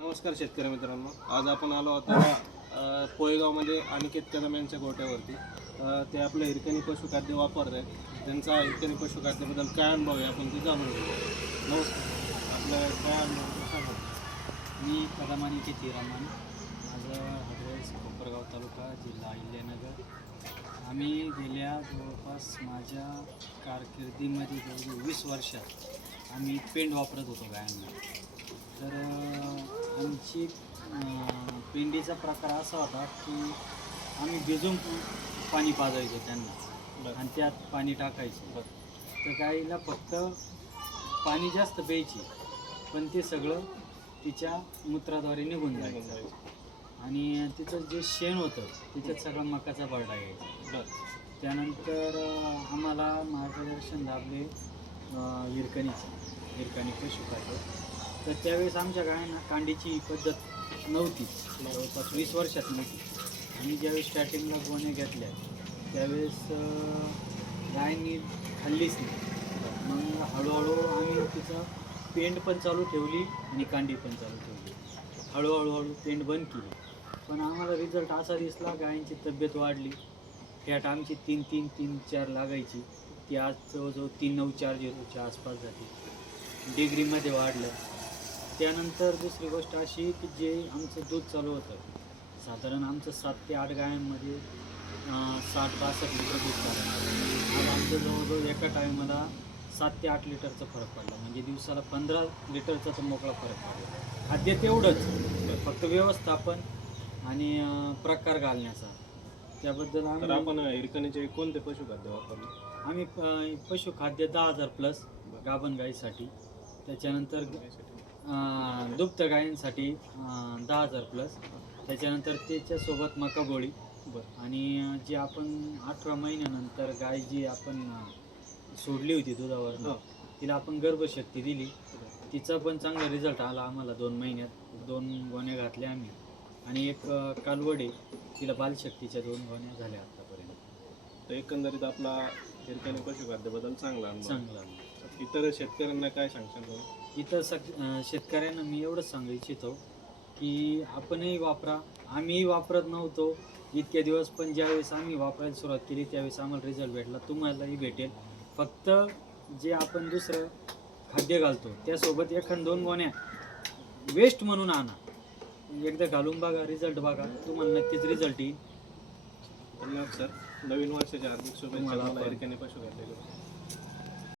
नमस्कार शेतकरी मित्रांनो, आज आपण आलो होतो पोयगावमध्ये अनिकेत कदम यांच्या गोट्यावरती. ते आपलं हिरकणी पशुखाद्य वापरत आहेत. त्यांचा हिरकणी पशुखाद्याबद्दल काय अनुभव आहे आपण ते जाणून घेऊ. नमस्कार, आपलं काय अनुभव सांगा. मी कदम अनिकेत हिरामन, माझं ॲड्रेस कोपरगाव तालुका, जिल्हा अहिल्यानगर. आम्ही गेल्या जवळपास माझ्या कारकिर्दीमध्ये जवळजवळ 20 वर्षात आम्ही पेंड वापरत होतो गायांना. तर आमची पेंडीचा प्रकार असा होता की आम्ही भिजून पाणी पाजायचो त्यांना आणि त्यात पाणी टाकायचं. तर गाईला फक्त पाणी जास्त प्यायची, पण ते सगळं तिच्या मूत्राद्वारे निघून जायचं आणि तिचं जे शेण होतं त्याच्यात सगळा मकाचा बरडा यायचा. त्यानंतर आम्हाला मार्गदर्शन लाभले हिरकणी पशुखाद्य. तर त्यावेळेस आमच्या गायांना कांडीची पद्धत नव्हती, जवळपास 20 वर्षात नव्हती. आम्ही ज्यावेळेस स्टार्टिंगला गोण्या घेतल्या त्यावेळेस गायांनी खाल्लीच नाही. मग हळूहळू आम्ही तिचं पेंड पण चालू ठेवली आणि कांडी पण चालू ठेवली. हळूहळू पेंड बंद केली, पण आम्हाला रिझल्ट असा दिसला, गायांची तब्येत वाढली. फॅट आमची 3-4 लागायची, ती आज जवळजवळ 3,940च्या आसपास जाते. डिग्रीमध्ये वाढलं. त्यानंतर दुसरी गोष्ट अशी की जे आमचं दूध चालू होतं, साधारण आमचं 7 ते 8 गायांमध्ये 60-62 लिटर दूध चालू. आज आमचं जवळजवळ एका टायमाला 7 ते 8 लिटरचा फरक पडला, म्हणजे दिवसाला 15 लिटरचा तर मोकळा फरक पडला. खाद्य तेवढंच, फक्त व्यवस्थापन आणि प्रकार घालण्याचा. त्याबद्दल आपण हिरकणीचे कोणते पशुखाद्य वापरले? आम्ही पशुखाद्य 10,000+ गाभण गाईसाठी, त्याच्यानंतर दुभत्या गायींसाठी 10,000+, त्याच्यानंतर त्याच्यासोबत मका गोळी. आणि जी आपण 18 महिन्यानंतर गाय जी आपण सोडली होती दुधावर, तिला आपण गर्भशक्ती दिली. तिचा पण चांगला रिझल्ट आला आम्हाला. 2 महिन्यात 2 गोण्या घातल्या आम्ही, आणि एक कालवडे, तिला बालशक्तीच्या 2 गोण्या झाल्या आतापर्यंत. तर एकंदरीत आपला हिरकणी पशुखाद्याबद्दल चांगला. इतर शेतकऱ्यांना काय सांगशाल तुम्ही? इतर शेतकऱ्यांना मी एवढंच सांगू इच्छितो की आपणही वापरा. आम्हीही वापरत नव्हतो इतके दिवस, पण ज्यावेळेस आम्ही वापरायला सुरुवात केली त्यावेळेस आम्हाला रिझल्ट भेटला, तुम्हालाही भेटेल. फक्त जे आपण दुसरं खाद्य घालतो त्यासोबत 1-2 गोण्या वेस्ट म्हणून आणा, एकदा घालून बघा, रिझल्ट बघा, तुम्हाला नक्कीच रिझल्ट येईल. धन्यवाद सर. नवीन वर्षाच्या हार्दिक शुभेच्छा. हिरकणी पशुखाद्य.